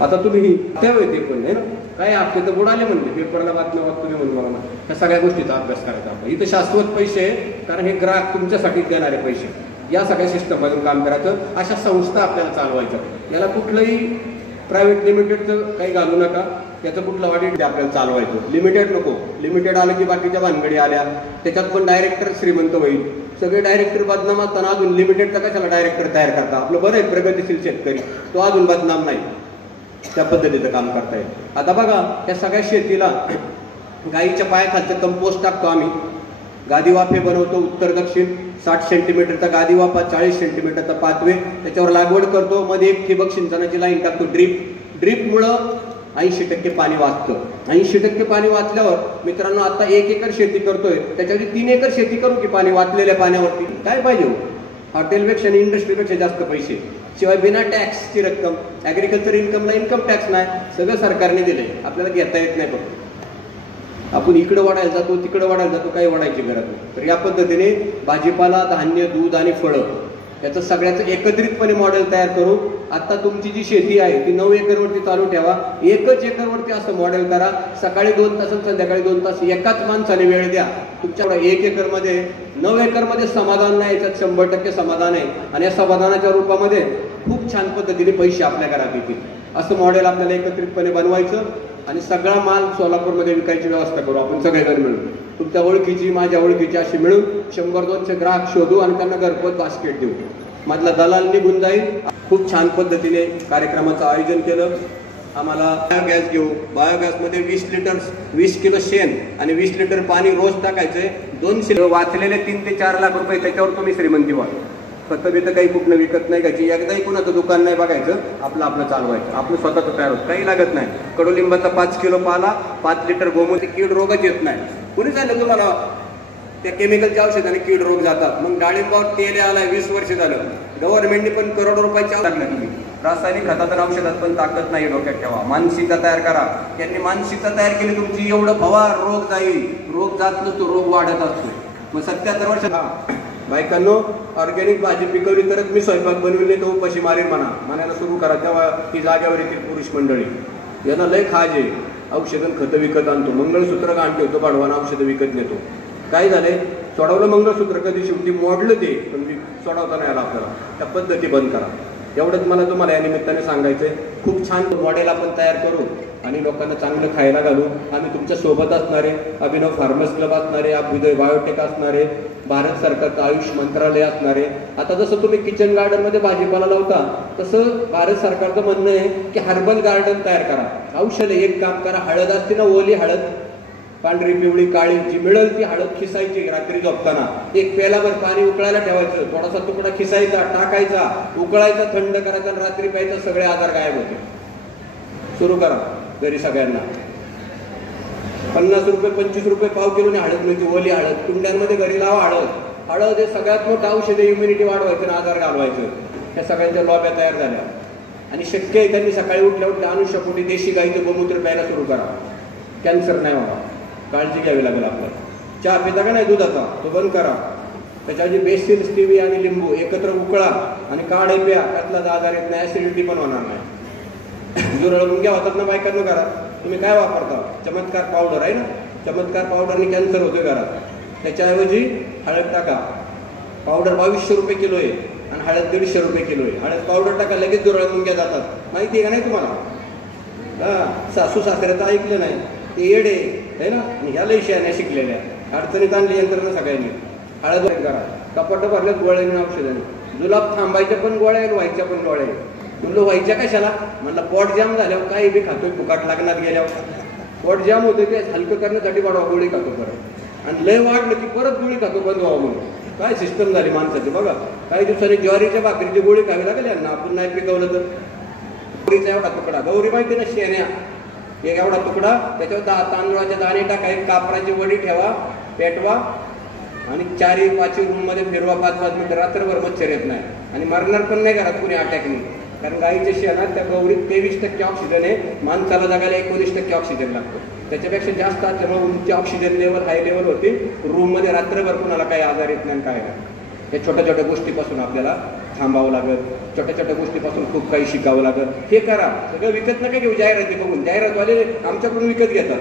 आता तुम्ही त्यावेळी ते पण आहे ना, काय आपले तर बुडाले म्हणले, पेपरला बातम्या वाचतो मी म्हणून मला ह्या सगळ्या गोष्टीचा अभ्यास करायचा आपण. इथं शाश्वत पैसे, कारण हे ग्राहक तुमच्यासाठी देणारे पैसे, या सगळ्या सिस्टममधून काम करायचं. अशा संस्था आपल्याला चालवायच्या. याला कुठलंही प्रायव्हेट लिमिटेडचं काही घालू नका, त्याचं कुठलं ऑडिट आपल्याला चालवायचं. लिमिटेड नको, लिमिटेड आलं की बाकीच्या भानगडी आल्या, त्याच्यात पण डायरेक्टर श्रीमंत होईल. सगळे डायरेक्टर बदनाम असताना अजून लिमिटेडचा कशाला डायरेक्टर तयार करता? आपलं बरं आहे प्रगतिशील शेतकरी, तो अजून बदनाम नाही, त्या पद्धतीचं काम करता येईल. आता बघा, त्या सगळ्या शेतीला गाईच्या पायाखालचं कंपोस्ट टाकतो आम्ही, गादी वाफे बनवतो उत्तर दक्षिण, 60 सेंटीमीटरचा गादी वाफा, 40 सेंटीमीटरचा पातवे, त्याच्यावर लागवड करतो, मध्ये एक ठिबक सिंचनाची लाईन टाकतो. ड्रीपमुळं 80% पाणी वाचतं. 80% पाणी वाचल्यावर मित्रांनो, आता 1 एकर शेती करतोय, त्याच्यावरती 3 एकर शेती करू की पाणी वाचलेल्या पाण्यावरती? काय पाहिजे? हॉटेलपेक्षा आणि इंडस्ट्रीपेक्षा जास्त पैसे, शिवाय बिना टॅक्सची रक्कम. ॲग्रिकल्चर इन्कमला इन्कम टॅक्स नाही, सगळं सरकारने दिलंय, आपल्याला घेता येत नाही. फक्त आपण इकडे वाढायला जातो, तिकडे वाढायला जातो, काही वाढायची गरज नाही. तर या पद्धतीने भाजीपाला, धान्य, दूध आणि फळं याचं सगळ्याचं एकत्रितपणे मॉडेल तयार करू. आता तुमची जी शेती आहे ती 9 एकरवरती चालू ठेवा. 1 एकरवरती असं मॉडेल करा. सकाळी 2 तास, संध्याकाळी 2 तास एकाच माणसाने वेळ द्या. तुमच्याकडे 1 एकरमध्ये 9 एकरमध्ये समाधान नाही, याच्यात 100% समाधान आहे. आणि या समाधानाच्या रूपामध्ये खूप छान पद्धतीने पैसे आपल्या घरात येतील. असं मॉडेल आपल्याला एकत्रितपणे बनवायचं आणि सगळा माल सोलापूरमध्ये विकायची व्यवस्था करू आपण सगळेजण मिळून. तुमच्या ओळखीची, माझ्या ओळखीची अशी मिळून 100-200 ग्राहक शोधू आणि त्यांना घरपोच बास्केट देऊ. मधला दलाल निघून जाईल. खूप छान पद्धतीने कार्यक्रमाचं आयोजन केलं. आम्हाला बायोगॅस घेऊ. बायोगॅसमध्ये 20 किलो शेण आणि 20 लिटर पाणी रोज टाकायचंय. 200 वाचलेले 3 ते 4 लाख रुपये, त्याच्यावर तुम्ही श्रीमंती व्हा. खतं बितं काही कुठनं विकत नाही घ्यायची, एकदाही कुणाचं दुकान नाही बघायचं, आपलं चालवायचं, आपलं स्वतःचं तयार होत, काही लागत नाही. कडुलिंबाचा 5 किलो पाला, 5 लिटर गोमूत्र, कीड रोगच येत नाही. कुणी सांगितलं तुम्हाला त्या केमिकलच्या औषधाने कीड रोग जातात? मग डाळिंबावर तेल आलाय, 20 वर्ष झालं. गव्हर्नमेंटने पण करोडो रुपयाची टाकली. रासायनिक खतात आणि औषधात पण ताकद नाही, डोक्यात ठेवा. मानसिकता तयार करा. त्यांनी मानसिकता तयार केली तुमची, एवढं फवार, रोग जाईल. रोग जात नसतो, रोग वाढत असतो. मग 77 वर्ष बायकांनो, ऑर्गॅनिक भाजी पिकवली तरच मी स्वयंपाक बनविले, तो उपाशी मारेन म्हणायला सुरू करा. तेव्हा ती जागेवर येतील पुरुष मंडळी. यांना लय खाज आहे. औषधं खतं विकत आणतो, मंगळसूत्र घाण ठेवतो बाडवाना, औषधं विकत नेतो. काय झालंय? सोडवलं मंगळसूत्र, कधी शेवटी मोडलं ते, पण सोडवता नाही आला आपल्याला. त्या पद्धती बंद करा. एवढंच मला तुम्हाला या निमित्ताने सांगायचंय. खूप छान मॉडेल आपण तयार करू आणि लोकांना चांगलं खायला घालू. आम्ही तुमच्या सोबत असणारे, अभिनव फार्मर्स क्लब असणारे, अभ्युदय बायोटेक असणारे, भारत सरकारचं आयुष मंत्रालय असणारे. आता जसं तुम्ही किचन गार्डन मध्ये भाजीपाला लावता, तसं भारत सरकारचं म्हणणं आहे की हर्बल गार्डन तयार करा. औषध एक काम करा, हळद असते ना, ओली हळद, पांढरी पिवळी काळी जी मिळेल ती हळद खिसायची. रात्री झोपताना 1 पेलाभर पाणी उकळायला ठेवायचं, थोडासा तुकडा खिसायचा, टाकायचा, उकळायचा, थंड करायचा आणि रात्री प्यायचं. सगळे आजार गायब होते. सुरू करा घरी सगळ्यांना. 50 रुपये 25 रुपये पाव किलोने हळद मिळते, ओली हळद. कुंड्यांमध्ये घरी लावा हळद. हळद हे सगळ्यात मोठं औषध आहे, इम्युनिटी वाढवायचं आणि आजार घालवायचं. ह्या सगळ्यांच्या लॉब्या तयार झाल्या. आणि शक्य आहे त्यांनी सकाळी उठल्या अनुष्यापोटी देशी गाईचं गोमूत्र प्यायला सुरू करा. कॅन्सर नाही व्हावा, काळजी घ्यावी लागेल आपल्याला. चहा पिता का नाही दुधाचा, तो बंद करा. त्याच्याऐवजी बेसिल, स्टिविया आणि लिंबू एकत्र उकळा आणि काढे प्या. त्यातलाच आजार येत नाही, ऍसिडिटी पण होणार नाही. जुरळ मुंग्या होतात ना बायकांनो घरात, तुम्ही काय वापरता? चमत्कार पावडर आहे ना, चमत्कार पावडरने कॅन्सर होतोय घरात. त्याच्याऐवजी हळद टाका. पावडर 2200 रुपये किलो आहे आणि हळद 150 रुपये किलो आहे. हळद पावडर टाका, लगेच जुरळ मुंग्या जातात. माहिती आहे का नाही तुम्हाला? सासू सासऱ्याचं ऐकलं नाही, ते येडे आहे ना. ह्या लय शहाण्या शिकलेल्या, अडचणीत आणली यंत्रणा सगळ्यांनी. हळद करा, कपाट भरल्यात गोळ्याने औषधाने. जुलाब थांबायच्या पण गोळ्या आणि व्हायच्या पण गोळ्या. म्हणलं व्हायच्या कशाला? म्हणलं पोट जाम झाल्यावर काही बी खातोय, फुकाट लागण्यात गेल्यावर पोट जाम होतं, ते हलकं करण्यासाठी वाढवा गोळी खातो परत. आणि लय वाढलं की परत गोळी खातो बंद व्हावं म्हणून. काय सिस्टम झाली माणसाची बघा. काही दिवसांनी ज्वारीच्या भाकरीची गोळी खावी लागेल यांना, आपण नाही पिकवलं तर. गौरीचा एवढा तुकडा, गौरी माहिती ना, शेण्या, एक एवढा तुकडा, त्याच्यावर तांदूळाचे दाणे टाका, एक कापराची वडी ठेवा, पेटवा आणि 4-5 रूम मध्ये फिरवा. 5-5 मिनिटं, रात्रभर मच्छर येत नाही आणि मरणार पण नाही घरात कुणी अटॅकने. कारण गाईच्या शेणात त्या गौरीत 23% ऑक्सिजन आहे. माणसाला जगायला 19% ऑक्सिजन लागतो. त्याच्यापेक्षा जास्त असल्यामुळे उंची ऑक्सिजन लेवल हाय लेवल होती. रूम मध्ये रात्रभर कुणाला काही आजार येत नाही काय नाही. या छोट्या छोट्या गोष्टीपासून आपल्याला थांबावं लागत. छोट्या छोट्या गोष्टीपासून खूप काही शिकावं लागत. हे करा. सगळं विकत नका घेऊ जाहिराती बघून. जाहिरातवाले आमच्याकडून विकत घेतात.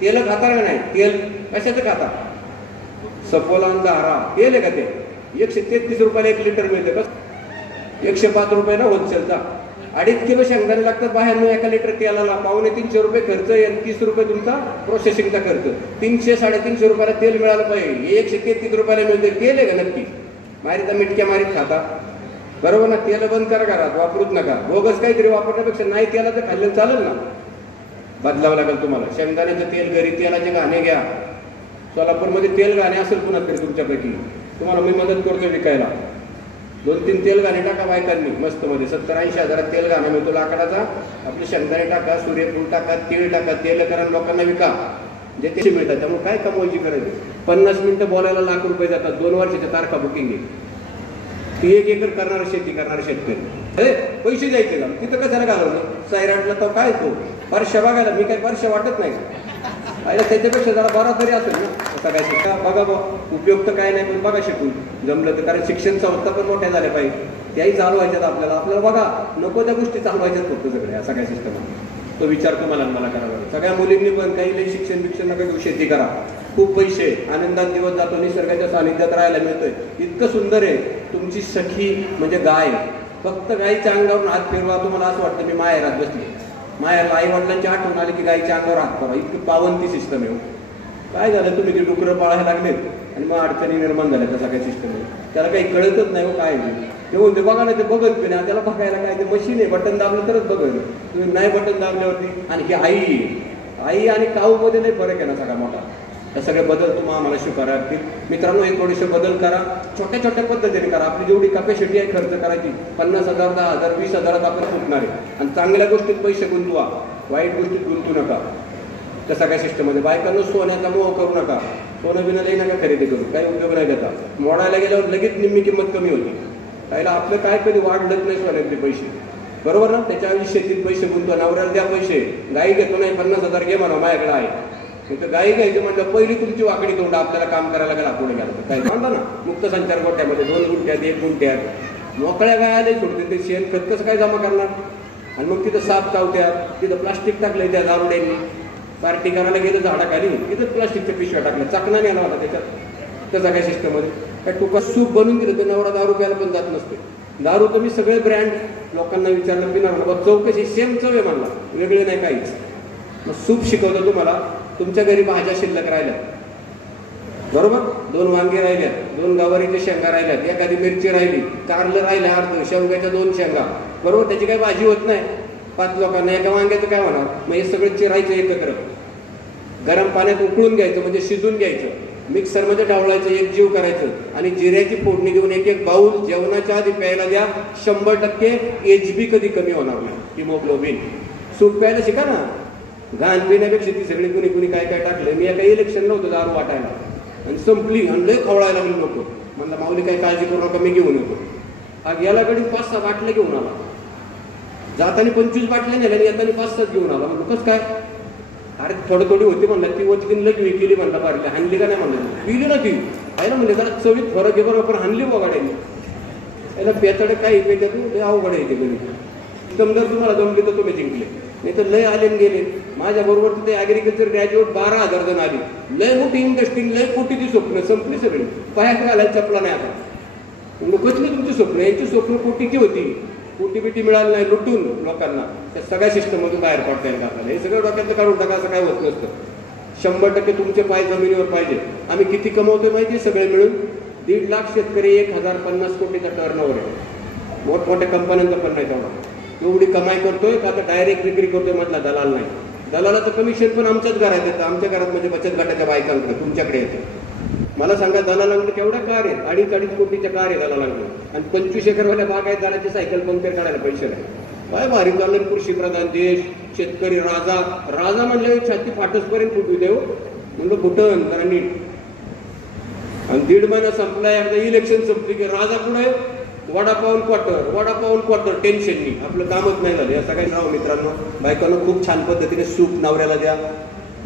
तेल खाता का नाही? तेल कशाचं खाता? सफोलांचा हरा तेल आहे का? ते 133 रुपयाला 1 लिटर मिळते. बस 105 रुपये ना होलसेलचा. 2.5 किलो शेंगदाणे लागतात बाहेरनं एका लिटर तेलाला, 250-300 रुपये खर्च, 30 रुपये तुमचा प्रोसेसिंगचा खर्च, 300-350 रुपयाला तेल मिळालं पाहिजे. 133 रुपयाला मिळते. तेल आहे का नक्की? मारीता मिटक्या मारीत खाता, बरोबर ना? तेल बंद करा, घरात वापरूच नका. बोगस काहीतरी वापरण्यापेक्षा नाही तेलाचं खाल्लं चालेल ना. बदलावं लागेल तुम्हाला. शेंगदाण्याचं तेल घरी, तेलाचे घाणे घ्या. सोलापूरमध्ये तेल घाणे असेल पुन्हा तरी तुमच्यापैकी, तुम्हाला मी मदत करतो विकायला. 2-3 तेल घाणे टाका बायकांनी मस्त मध्ये. 70-80 हजारात तेल घाणा मिळतो लाकडाचा. आपले शेंगदाणे टाका, सूर्यफूल टाका, तीळ टाका, तेल करा, लोकांना विका. जे ते मिळतात. त्यामुळे काय कमवायची गरज आहे? 50 मिनिटं बोलायला लाख रुपये जातात. 2 वर्षाच्या तारखा बुकिंग आहे. ती 1 एकर करणारा शेती करणारा शेतकरी, अरे पैसे द्यायचे का? तिथं कशाला घालवलं? सायराटला तो काय तो परश्या बघायला, मी काय परश्या वाटत नाही पाहिजे, त्याच्यापेक्षा जरा बरा तरी असेल ना. असं काय शिका बघा बा, उपयोग तर काय नाही, पण बघा शिकून जमलं तर. कारण शिक्षण संस्था पण मोठ्या झाल्या पाहिजे, त्याही चालवायच्यात आपल्याला बघा. नको त्या गोष्टी चालवायच्यात फक्त सगळे. असा काय सिस्टम आहे तो विचार तुम्हाला मला करावा. सगळ्या मुलींनी पण काही लई शिक्षण नका घेऊ, शेती करा. खूप पैसे, आनंदात दिवस जातो, निसर्गाच्या सानिध्यात राहायला मिळतोय. इतकं सुंदर आहे. तुमची सखी म्हणजे गाय. फक्त गायीच्या अंगावरून हात फिरवा, तुम्हाला असं वाटतं मी माहेरात बसली. माहेरला आई वडिलांची आठवण आली की गायीच्या अंगावर हात फिरवा. इतकी पावन ती सिस्टम आहे. काय झालं, तुम्ही ते डुकरं पाळायला लागलेत आणि मग अडचणी निर्माण झाल्या. तसा काही सिस्टम आहे, त्याला काही कळतच नाही. काय ते म्हणते बघा नाही, ते बघत नाही. त्याला बघायला काय, ते मशीन आहे, बटन दाबलं तरच बघत. तुम्ही नाही बटन दाबल्यावरती. आणि ही आई आणि काऊमध्ये नाही फरक आहे ना सगळा मोठा. हे सगळे बदल तुम्हाला आम्हाला स्वीकारावे लागतील. मित्रांनो, हे थोडेसे बदल करा, छोट्या छोट्या पद्धतीने करा. आपली जेवढी कॅपॅसिटी आहे खर्च करायची, 50,000, 10,000, 20,000 आपण फुटणार आहे. आणि चांगल्या गोष्टीत पैसे गुंतवा, वाईट गोष्टीत गुंतू नका. तसा काय सिस्टम मध्ये. बायकांना सोन्याचा मोह करू नका. सोनं बिनं लई नका खरेदी करू, काही उपयोग नाही त्याचा. मोडायला गेल्यावर लगेच निम्मी किंमत कमी होती. त्याला आपलं काय कधी वाढलंच नाही सोन्यातले पैसे, बरोबर ना? त्याच्याऐवजी शेतीत पैसे गुंतवा. नवऱ्याला द्या पैसे. गाई घेतो नाही, 50,000 घे म्हणा, माझ्याकडे आहे. तर गाई घ्यायचं म्हटलं पहिली तुमची वाकडी तोंड आपल्याला काम करायला गेला, पुढे गेला तर काय म्हणता ना. मुक्त संचार गोट्यामध्ये 2 गुंठ्यात 1 गुंठ्यात मोकळ्या गायाला सोडते. ते शेणखत कसं काय जमा करणार? आणि मग तिथं साप चावत्यात, तिथं प्लास्टिक टाकलंय त्या दारुड्यांनी. पार्टी करायला गेलं झाडाखाली, तिथं प्लास्टिकच्या पिशव्या टाकल्या, चाकणा नेला होता त्याच्यात. त्याचा काय सिस्टम मध्ये काय टुका सूप बनवून दिलं तर नवरा दारू प्यायला पण जात नसते. दारू तर मी सगळे ब्रँड लोकांना विचारलं, पिणार बाबा चौकशी सेम चव आहे म्हणला, वेगळे नाही काहीच. मग सूप शिकवलं तुम्हाला. तुमच्या घरी भाज्या शिल्लक राहिल्या, बरोबर? 2 वांगे राहिल्या, 2 गवारीच्या शेंगा राहिल्यात, एखादी मिरची राहिली, कारलं राहिलं अर्ध, शेवग्याच्या 2 शेंगा, बरोबर? त्याची काही भाजी होत नाही 5 लोकांना. एका वांग्याचं काय होणार? मग हे सगळं चिरायचं एकत्र, गरम पाण्यात उकळून घ्यायचं, म्हणजे शिजून घ्यायचं, मिक्सरमध्ये ढवळायचं, एक जीव करायचं आणि जिऱ्याची फोडणी देऊन 1 बाऊल जेवणाच्या आधी प्यायला द्या. 100% HB कधी कमी होणार नाही, हिमोग्लोबिन. सूप प्यायला शिका ना. घाण पिण्यापेक्षा ती सगळी कुणी काय काय टाकलं. मी एका इलेक्शनला होतो दारू वाटायला आणि संपली आणि लय खवळायला लागली लोक. म्हणलं माऊली काही काळजी करू नका, मी घेऊन येतो. हा गेला गडी 5-6 बाटल्या घेऊन आला. जाताना 25 बाटल्या नेल्या आणि येताना 5-6 घेऊन आला. म्हणलं कसं काय? अरे थोडी होती म्हणलं, ती वचकीन लग विकली म्हणला, पारली हाणली का नाही म्हणलं, पिली ना ती. आहे ना म्हणजे जरा चवीत फरक आहे बरोबर, हाणली बघाड्याने. याला पेताडे काही पेत्या तू लय अवघड येते घरी. समजा तुम्हाला जमली तर तुम्ही जिंकले, नाही तर लय आले गेले. माझ्या बरोबर तिथे ऍग्रिकल्चर ग्रॅज्युएट 12,000 जण आली. लय मोठी इंडस्ट्री, लय मोठी ती स्वप्न संपली सगळी. पायात घालायला चपला नाही आता. कसली तुमची स्वप्न? यांची स्वप्न कोटीची होती. कोटी बिटी मिळाली नाही, लुटून लोकांना. त्या सगळ्या सिस्टममधून बाहेर पडता येईल आपल्याला. हे सगळं डोक्यातलं काढून टाका, असं काय होत नसतं. 100% तुमचे पाय जमिनीवर पाहिजे. आम्ही किती कमवतोय माहिती आहे? सगळे मिळून 1.5 लाख शेतकरी, 1,050 कोटीचा टर्नओव्हर आहे. मोठमोठ्या कंपन्यांचा पण नाही तेवढा. एवढी कमाई करतोय का? आता डायरेक्ट विक्री करतोय मधला दलाल नाही. दलालाचं कमिशन पण आमच्याच घरात येतं. आमच्या घरात म्हणजे बचत गटाच्या बायकांकडे, तुमच्याकडे येतं. मला सांगा दलालांकडे केवढ्या कार आहेत? 2.5 कोटीच्या कार आहे दलालांकडे. आणि 25 एकरवाल्या बागायतदाराची सायकल पंक्चर काढायला पैसे नाही. काय भारी चाललं कृषी प्रधान देश, शेतकरी राजा म्हणलं छाती फाटसपर्यंत फुटू देऊ म्हणलं फुटन जरा नीट. आणि 1.5 महिना संपला, एकदा इलेक्शन संपली की राजा पुढे वडापाऊन क्वार्टर टेन्शननी. आपलं कामच नाही झालं. असं काही राहू मित्रांनो. बायकांना खूप छान पद्धतीने सूप नवऱ्याला द्या.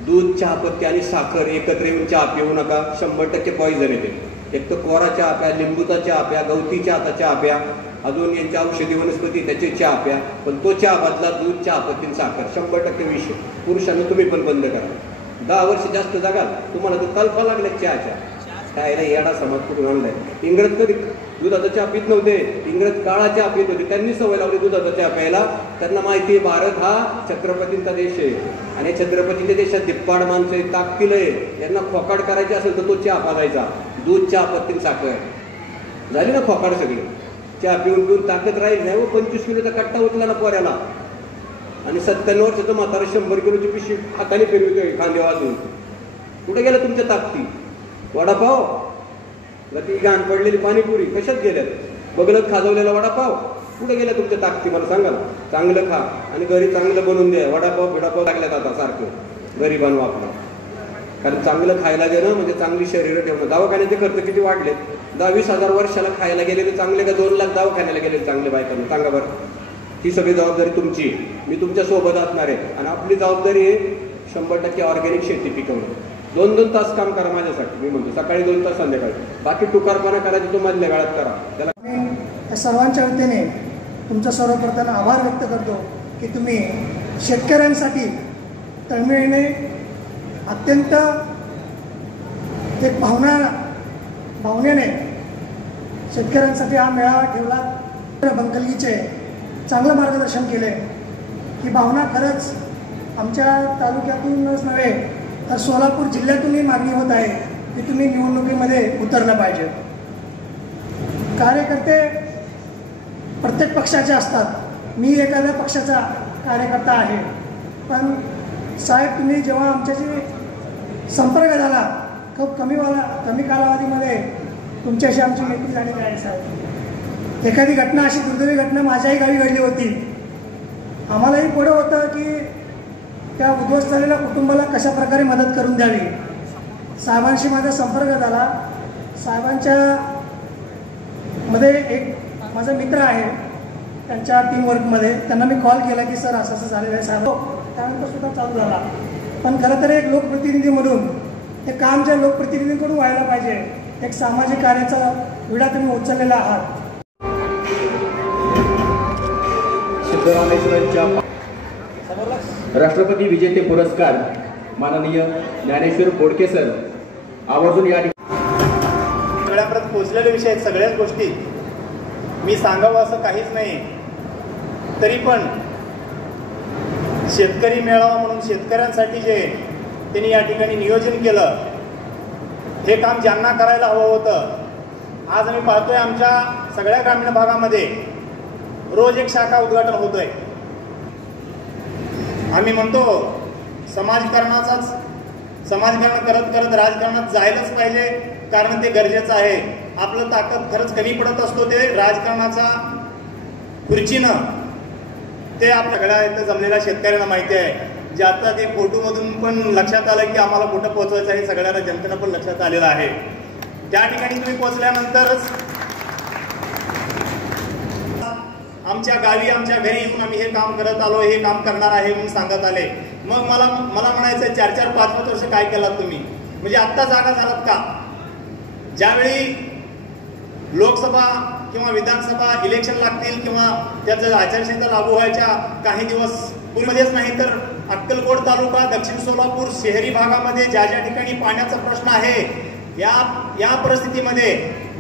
दूध, चहापत्ती आणि साखर एकत्र येऊन चहा पिऊ नका. 100% पॉइझन येते. एक तर कोरा चहा प्या, लिंबूचा चहा प्या, गवती चहा प्या, अजून यांच्या औषधी वनस्पती त्याचे चहा प्या. पण तो चहा बदला दूध, चहापत्ती, साखर 100% विषय. पुरुषांना तुम्ही पण बंद करा. 10 वर्ष जास्त जगाल. तुम्हाला तर तल्फा लागल्या चहाच्या. काय येडा समाज कुठून आणलाय? इंग्रज कधी दुधाचा चहा पित नव्हते, इंग्रज काळा चहा पित होते, त्यांनी सवय लावली दुधाचा चहा प्यायला. त्यांना माहिती आहे भारत हा छत्रपतींचा देश आहे आणि छत्रपतींच्या देशात धिप्पाड माणसं आहे, ताकदील आहे. यांना खोकाड करायची असेल तर तो चहा पाजायचा, दूध, चहा, पत्ती, साखर. झाली ना खोकाड सगळी. चहा पिऊन पिऊन ताकद राहील नाही. 25 किलोचा कट्टा उचला ना पोऱ्याला आणि 97 वर्षाचं म्हातारा 100 किलोची पिशवी हाताने फिरवितोय खांदे वाजून. कुठे गेल्या तुमच्या ताकदी? वडापाव, ती घाण पडलेली पाणीपुरी कशात गेल्यात? बगलत खाजवलेला वडापाव कुठे गेल्या तुमच्या ताकदी? मला सांगा ना. चांगलं खा आणि घरी चांगलं बनवून द्या. वडापाव बिडापाव लागल्यात आता सारखं घरी बनवा आपलं. कारण चांगलं खायला गेलं म्हणजे चांगली शरीर ठेवणं. दवाखान्याचे खर्च किती वाढलेत? 10-20 हजार वर्षाला खायला गेलेले चांगले का 2 लाख दवाखान्याला गेलेले चांगले बायकांना? सांगा बरं. ही सगळी जबाबदारी तुमची. मी तुमच्या सोबत असणार आहे आणि आपली जबाबदारी आहे 100% ऑर्गॅनिक शेती पिकवणं. 2-2 तास काम करा माझ्यासाठी. मी म्हणतो सकाळी 2 तास, संध्याकाळी. बाकी टुकारपणा करायची तो मधल्या काळात करा. त्याला मी सर्वांच्या वतीने तुमचा सर्वप्रथम आभार व्यक्त करतो की तुम्ही शेतकऱ्यांसाठी तळमळीने अत्यंत एक भावनेने शेतकऱ्यांसाठी हा मेळावा ठेवला. बंकलगीचे चांगलं मार्गदर्शन केले. ही भावना खरंच आमच्या तालुक्यातूनच नव्हे तर सोलापूर जिल्ह्यातूनही मागणी होत आहे की तुम्ही निवडणुकीमध्ये उतरलं पाहिजे. कार्यकर्ते प्रत्येक पक्षाचे असतात. मी एखाद्या पक्षाचा कार्यकर्ता आहे. पण साहेब, तुम्ही जेव्हा आमच्याशी संपर्क झाला खूप कमी कालावधीमध्ये तुमच्याशी आमची मैत्री झालेली आहे साहेब. एखादी घटना, अशी दुर्दैवी घटना माझ्याही गावी घडली होती. आम्हालाही पुढं होतं की त्या उद्ध्वस्त झालेल्या कुटुंबाला कशा प्रकारे मदत करून द्यावी. साहेबांशी माझा संपर्क झाला. साहेबांच्या मध्ये एक माझा मित्र आहे त्यांच्या टीमवर्कमध्ये. त्यांना मी कॉल केला की सर असं असं झालेलं आहे साहेब. त्यानंतर सुद्धा चालू झाला. पण खरं तर एक लोकप्रतिनिधी म्हणून हे काम ज्या लोकप्रतिनिधींकडून व्हायला पाहिजे, एक सामाजिक कार्याचा विडा तुम्ही उचललेला आहात. राष्ट्रपती विजेते पुरस्कार माननीय ज्ञानेश्वर बोडके सर आवर्जून या सगळ्यांपर्यंत पोहोचलेले विषय आहेत. सगळ्याच गोष्टी मी सांगावं असं काहीच नाही. तरी पण शेतकरी मेळावा म्हणून शेतकऱ्यांसाठी जे त्यांनी या ठिकाणी नियोजन केलं, हे काम ज्यांना करायला हवं होतं. आज आम्ही पाहतोय आमच्या सगळ्या ग्रामीण भागामध्ये रोज एक शाखा उद्घाटन होतोय. आम्ही म्हणतो समाजकारण करत करत राजकारणात जायलाच पाहिजे, कारण ते गरजेचं आहे. आपलं ताकद खरंच कमी पडत असतो ते राजकारणाचा खुर्चीनं. ते आपल्या सगळ्या इथं जमलेल्या शेतकऱ्यांना माहिती आहे. जे आता ते फोटोमधून पण लक्षात आलं की आम्हाला कुठं पोहोचवायचं आहे, सगळ्यांना जनतेनं पण लक्षात आलेलं आहे. त्या ठिकाणी तुम्ही पोहोचल्यानंतरच आमच्या गावी, आमच्या घरी येऊन आम्ही हे काम करत आलो, हे काम करणार आहे म्हणून सांगत आले. मग मला म्हणायचं 4-4, 5-5 वर्ष काय केलात तुम्ही? म्हणजे आत्ता जागा झालात का? ज्यावेळी लोकसभा किंवा विधानसभा इलेक्शन लागतील किंवा त्याचं आचारसंहिता लागू व्हायच्या काही दिवस पूर्वीमध्येच नाही तर अक्कलकोट तालुका, दक्षिण सोलापूर शहरी भागामध्ये ज्या ज्या ठिकाणी पाण्याचा प्रश्न आहे, या परिस्थितीमध्ये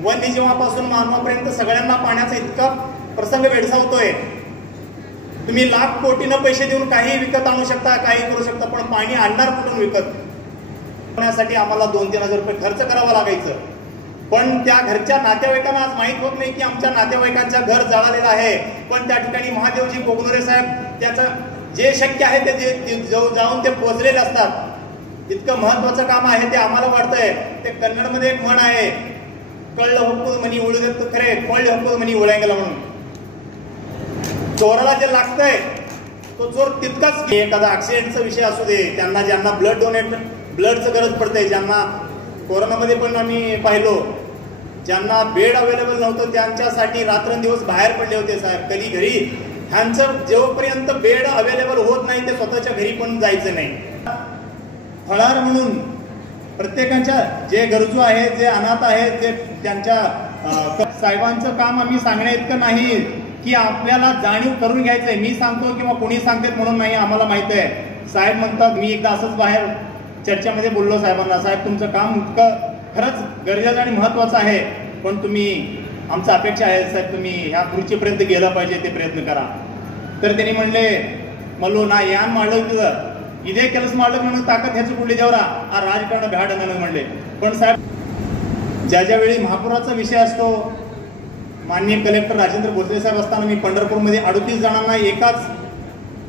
वन्यजीवापासून मानवापर्यंत सगळ्यांना पाण्याचा इतका प्रसंग भेडसावतोय. तुम्ही लाख कोटीनं पैसे देऊन काही विकत आणू शकता, काही करू शकता, पण पाणी आणणार कुठून विकत? साठी आम्हाला 2-3 हजार रुपये खर्च करावा लागायचं. पण त्या घरच्या नातेवाईकांना आज माहीत होत नाही की आमच्या नातेवाईकांचं घर जळालेलं आहे. पण त्या ठिकाणी महादेवजी कोगनोरे साहेब त्याचं जे शक्य आहे ते जाऊन ते पोचलेले असतात. इतकं महत्वाचं काम आहे ते आम्हाला वाटतंय. ते कन्नडमध्ये एक म्हण आहे, कळलं हक्कू म्हणी उळू देत खरे, कळलं हक्कू म्हणी उळायला म्हणून. चोराला जे लागतंय तो चोर तितकाच. एखादा ऍक्सिडेंटचा विषय असू दे, त्यांना ज्यांना ब्लडचं गरज पडतंय, ज्यांना कोरोनामध्ये पण आम्ही पाहिलो ज्यांना बेड अवेलेबल नव्हतं त्यांच्यासाठी रात्रंदिवस बाहेर पडले होते साहेब. कधी घरी ह्यांचं जोपर्यंत बेड अवेलेबल होत नाही ते स्वतःच्या घरी पण जायचं नाही. फळार म्हणून प्रत्येकाच्या जे गरजू आहेत, जे अनाथ आहेत, जे त्यांच्या साहेबांचं काम आम्ही सांगण्या इतकं नाही की आपल्याला जाणीव करून घ्यायचंय. मी सांगतो किंवा कोणी सांगतात म्हणून नाही, आम्हाला माहित आहे. साहेब म्हणतात, मी एकदा असंच बाहेर चर्चेमध्ये बोललो साहेबांना, साहेब तुमचं काम इतकं खरंच गरजेचं आणि महत्वाचं आहे, पण तुम्ही आमचं अपेक्षा आहे साहेब तुम्ही ह्या खुर्चीपर्यंत गेलं पाहिजे ते प्रयत्न करा. तर त्यांनी म्हणले मल्लो ना यान मांडलं तुझं इथे केलंच मांडलं म्हणून ताकद ह्याची कुठली देवरा आ राजकारण भ्याड म्हणले. पण साहेब ज्या वेळी महापुराचा विषय असतो, माननीय कलेक्टर राजेंद्र भोसले साहेब असताना मी पंढरपूरमध्ये 38 जणांना एकाच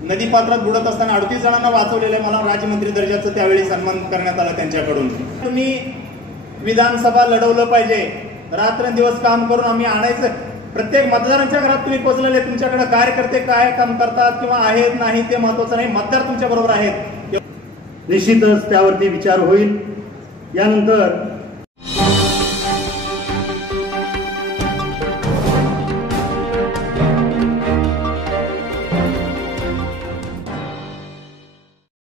नदीपात्रात बुडत असताना 38 जणांना वाचवलेलं, मला राज्यमंत्री दर्जाचं त्यावेळी सन्मान करण्यात आला त्यांच्याकडून. तुम्ही विधानसभा लढवलं पाहिजे, रात्रंदिवस काम करून आम्ही आणायचं. प्रत्येक मतदारांच्या घरात तुम्ही पोहोचलेले, तुमच्याकडे कार्यकर्ते काय काम करतात किंवा आहेत नाही ते महत्वाचं नाही, मतदार तुमच्या बरोबर आहेत. निश्चितच त्यावरती विचार होईल. यानंतर